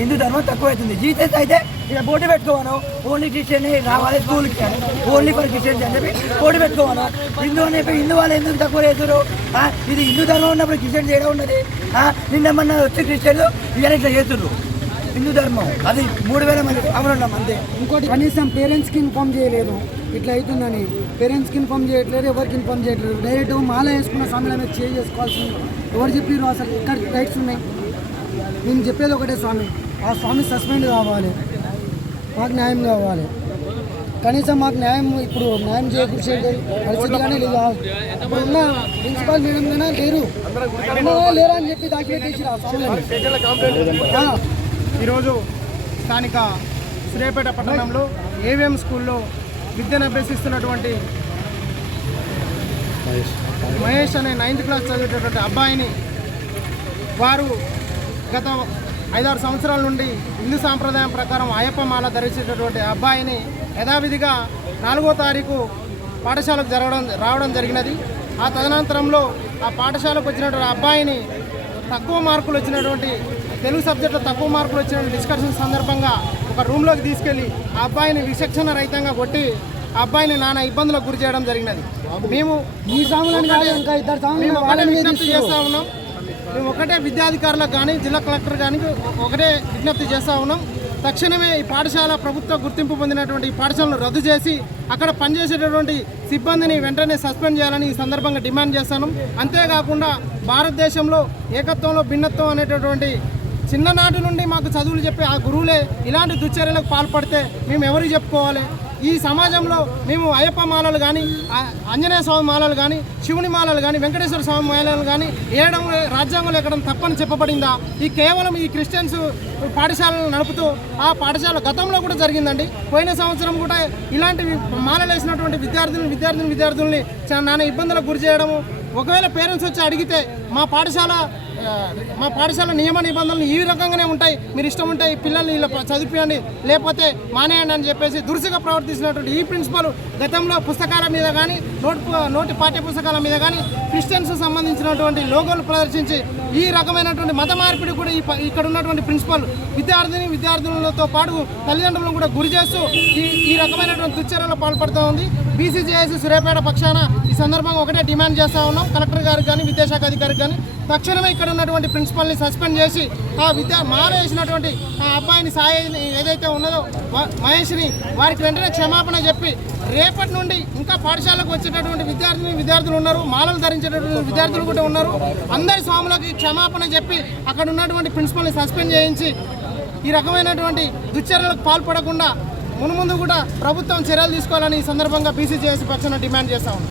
హిందూ ధర్మం తక్కువ అవుతుంది. జీసస్ అయితే ఇక పోటీ పెట్టుకోవాను, ఓన్లీ క్రిస్టియన్ రావాలి స్కూల్కి, ఓన్లీ ఫర్ క్రిస్టియన్స్ అని చెప్పి పోటీ పెట్టుకోవాను. హిందూ అని చెప్పి హిందూ వాళ్ళు ఎందుకు తక్కువ చేస్తారు? ఇది హిందూ ధర్మం ఉన్నప్పుడు క్రిస్టియన్ చేయడం ఉన్నది. నిన్నమన్నా వచ్చి క్రిస్టియన్లు ఇవాళ ఇట్లా చేస్తున్నారు. హిందూ ధర్మం అది 3000 మంది అమరున్నాం అంతే. ఇంకోటి కనీసం పేరెంట్స్కి ఇన్ఫామ్ చేయలేదు ఇట్లా అవుతుందని. పేరెంట్స్కి ఇన్ఫామ్ చేయట్లేదు, ఎవరికి ఇన్ఫామ్ చేయట్లేదు. డైరెక్ట్ మాల వేసుకున్న స్వామిల మీద చేంజ్ చేసుకోవాల్సింది. ఎవరు చెప్పారు? అసలు ఇక్కడ రైట్స్ ఉన్నాయి. నేను చెప్పేది ఒకటే, స్వామి ఆ స్వామి సస్పెండ్ కావాలి, మాకు న్యాయం కావాలి. కనీసం మాకు న్యాయం ఇప్పుడు న్యాయం చేకూర్చే పరిస్థితి కానీ లేదు. ఇప్పుడున్న ప్రిన్సిపాల్ మేడం కానీ లేరా అని చెప్పి దాచిపెట్టేసి ఆ స్వామి. ఈరోజు స్థానిక శ్రీపేట పట్టణంలో ఏవిఎం స్కూల్లో విద్యను అభ్యసిస్తున్నటువంటి మహేష్ అనే 9th క్లాస్ చదివేటటువంటి అబ్బాయిని వారు గత 5-6 సంవత్సరాల నుండి హిందూ సాంప్రదాయం ప్రకారం అయ్యప్ప మాల ధరించేటటువంటి అబ్బాయిని యథావిధిగా 4వ తారీఖు పాఠశాలకు రావడం జరిగినది. ఆ తదనంతరంలో ఆ పాఠశాలకు వచ్చినటువంటి అబ్బాయిని తక్కువ మార్కులు వచ్చినటువంటి తెలుగు సబ్జెక్టులో తక్కువ మార్కులు వచ్చిన డిస్కషన్ సందర్భంగా ఒక రూమ్లోకి తీసుకెళ్లి ఆ అబ్బాయిని విచక్షణ రహితంగా కొట్టి ఆ అబ్బాయిని నానా ఇబ్బందులకు గురి చేయడం జరిగినది. మేము విజ్ఞప్తి చేస్తూ ఉన్నాం. మేము ఒకటే విద్యాధికారులకు కానీ జిల్లా కలెక్టర్ కానీ ఒకటే విజ్ఞప్తి చేస్తూ ఉన్నాం. తక్షణమే ఈ పాఠశాల ప్రభుత్వ గుర్తింపు పొందినటువంటి ఈ పాఠశాలను రద్దు చేసి అక్కడ పనిచేసేటటువంటి సిబ్బందిని వెంటనే సస్పెండ్ చేయాలని ఈ సందర్భంగా డిమాండ్ చేస్తాను. అంతేకాకుండా భారతదేశంలో ఏకత్వంలో భిన్నత్వం అనేటటువంటి చిన్ననాటి నుండి మాకు చదువులు చెప్పి ఆ గురువులే ఇలాంటి దుశ్చర్యలకు పాల్పడితే మేము ఎవరికి చెప్పుకోవాలి? ఈ సమాజంలో మేము అయ్యప్ప మాలలు కానీ, ఆంజనేయ స్వామి మాలలు కానీ, శివుని మాలలు కానీ, వెంకటేశ్వర స్వామి మాలలు కానీ వేయడం రాజ్యాంగంలో ఎక్కడం తప్పని చెప్పబడిందా? ఈ కేవలం ఈ క్రిస్టియన్స్ పాఠశాలను నడుపుతూ ఆ పాఠశాల గతంలో కూడా జరిగిందండి. పోయిన సంవత్సరం కూడా ఇలాంటి మాలలు వేసినటువంటి విద్యార్థుల్ని నానా ఇబ్బందులకు గురి చేయడము. ఒకవేళ పేరెంట్స్ వచ్చి అడిగితే మా పాఠశాల నియమ నిబంధనలు ఈ రకంగానే ఉంటాయి, మీరు ఇష్టం ఉంటే ఈ పిల్లల్ని ఇలా చదివించండి లేకపోతే మానేయండి అని చెప్పేసి దురుసుగా ప్రవర్తిస్తున్నటువంటి ఈ ప్రిన్సిపల్ గతంలో పుస్తకాల మీద కానీ నోటి పాఠ్య పుస్తకాల మీద కానీ క్రిస్టియన్స్ సంబంధించినటువంటి లోగోలు ప్రదర్శించి ఈ రకమైనటువంటి మత మార్పిడి కూడా ఇక్కడ ఉన్నటువంటి ప్రిన్సిపల్ విద్యార్థులతో పాటు తల్లిదండ్రులను కూడా గురి చేస్తూ ఈ రకమైనటువంటి దుశ్చర్యలో పాల్పడుతూ ఉంది. బీసీజేఏసీ సూర్యాపేట పక్షాన ఈ సందర్భంగా ఒకటే డిమాండ్ చేస్తూ ఉన్నాం. కలెక్టర్ గారికి కానీ విద్యాశాఖ అధికారికి కానీ తక్షణమే ఇక్కడ ఉన్నటువంటి ప్రిన్సిపల్ని సస్పెండ్ చేసి మాల వేసినటువంటి ఆ అబ్బాయిని ఏదైతే ఉన్నదో మహేష్ని వారికి వెంటనే క్షమాపణ చెప్పి రేపటి నుండి ఇంకా పాఠశాలకు వచ్చేటటువంటి విద్యార్థులు ఉన్నారు, మాలలు ధరించేటటువంటి విద్యార్థులు కూడా ఉన్నారు. అందరి స్వాములకి క్షమాపణ చెప్పి అక్కడ ఉన్నటువంటి ప్రిన్సిపల్ని సస్పెండ్ చేయించి ఈ రకమైనటువంటి దుశ్చర్యలకు పాల్పడకుండా మున్ముందు కూడా ప్రభుత్వం చర్యలు తీసుకోవాలని ఈ సందర్భంగా బీసీజేఏసీ పక్షాన డిమాండ్ చేస్తా ఉన్నాం.